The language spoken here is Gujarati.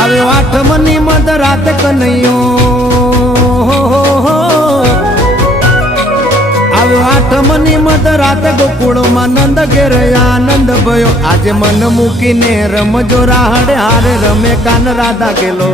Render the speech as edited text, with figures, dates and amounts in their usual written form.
આવ્યો આઠમની મધ રાત કનૈયો, આવ્યો આઠમની મધ રાત ગોકુળમાં નંદ ઘેર આનંદ ભયો. આજે મન મૂકીને રમજો રાહડે હારે રમે કાન રાધા કેલો.